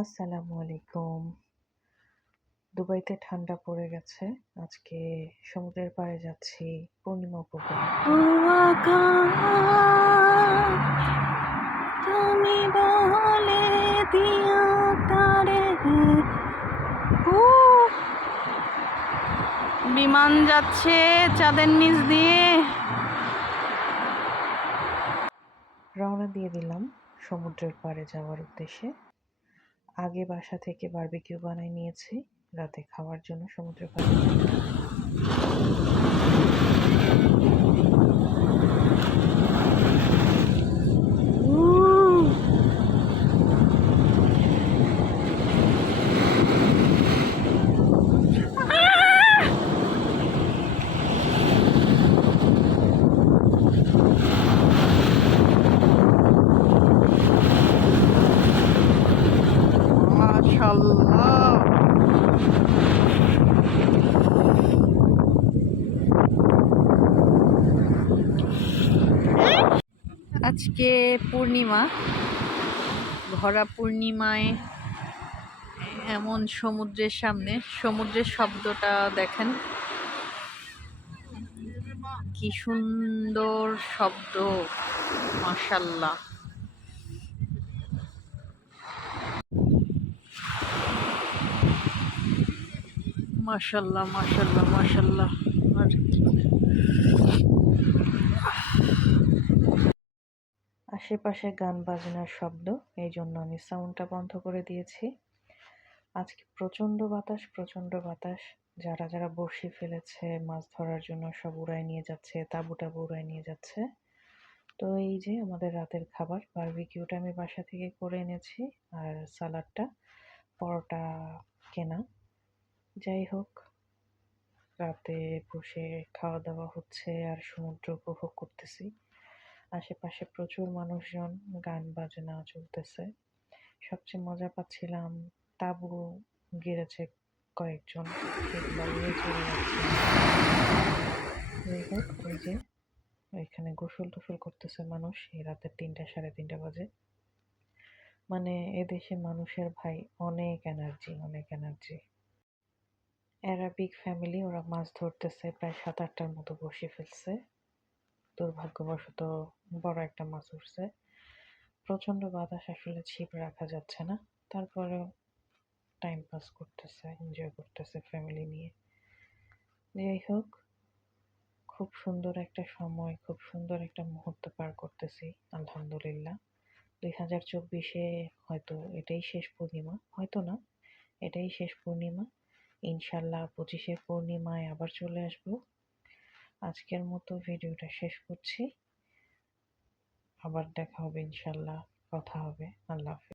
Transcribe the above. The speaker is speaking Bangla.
আসসালামু আলাইকুম। দুবাইতে ঠান্ডা পড়ে গেছে। আজকে সমুদ্রের পাড়ে যাচ্ছি পূর্ণিমা উপভোগ। তুমি বলে দিও তারে ও বিমান যাচ্ছে চাঁদের নিচ দিয়ে। রওনা দিয়ে দিলাম সমুদ্রের পাড়ে যাওয়ার উদ্দেশ্যে। আগে বাসা থেকে বারবিকিউ বানাই নিয়েছি। রাতে খাওয়ার জন্য সমুদ্রের পাড়ে উ মাশাল্লাহ আজকে পূর্ণিমা, ভরা পূর্ণিমায় এমন সমুদ্রের সামনে, সমুদ্রের শব্দটা দেখেন। কি সুন্দর শব্দ, মাশাল্লাহ। মাশাল্লাহ মাশাল্লাহ মাশাল্লাহ। আর আশেপাশে গান বাজনার শব্দ এই জন্য আমি সাউন্ডটা বন্ধ করে দিয়েছি। আজকে প্রচণ্ড বাতাস প্রচণ্ড বাতাস। যারা যারা বড়শি ফেলেছে, মাছ ধরার জন্য সব উড়ায় নিয়ে যাচ্ছে, তাঁবু টাবু উড়ায় নিয়ে যাচ্ছে। তো এই যে আমাদের রাতের খাবার বারবিকিউটা আমি বাসা থেকে করে এনেছি। আর সালাডটা পরোটা কেনা। যাই হোক, রাতে বসে খাওয়া দাওয়া হচ্ছে আর সমুদ্র উপভোগ করতেছি। আশেপাশে প্রচুর মানুষজন গান বাজনা চলতেছে। সবচেয়ে মজা পাচ্ছিলাম তাঁবু গেড়েছে কয়েকজন। ওই যে এখানে গোসল টোসল করতেছে মানুষ। এই রাতের তিনটা, সাড়ে তিনটা বাজে। মানে এদেশে মানুষের ভাই অনেক এনার্জি অনেক এনার্জি অ্যারাবিক ফ্যামিলি ওরা মাছ ধরতেছে, প্রায় সাত আটটার মতো বসে ফেলছে। দুর্ভাগ্যবশত বড় একটা মাছ উঠছে। প্রচণ্ড বাতাস আসলে ছিপ রাখা যাচ্ছে না। তারপরেও টাইম পাস করতেছে এনজয় করতেছে ফ্যামিলি নিয়ে। যাই হোক, খুব সুন্দর একটা সময়, খুব সুন্দর একটা মুহূর্ত পার করতেছি, আলহামদুলিল্লাহ। দুই হাজার চব্বিশে হয়তো এটাই শেষ পূর্ণিমা, হয়তো না, এটাই শেষ পূর্ণিমা। ইনশাল্লাহ পঁচিশে পূর্ণিমায় আবার চলে আসব। আজকের মতো ভিডিওটা শেষ করছি। আবার দেখা হবে ইনশাল্লাহ, কথা হবে। আল্লাহ হাফিজ।